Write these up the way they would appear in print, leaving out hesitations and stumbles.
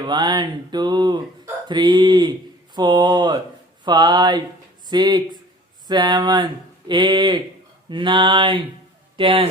1 2 3 4 5 6 7 8 9 10۔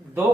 2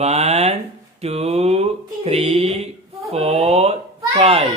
1 2 3 4 5۔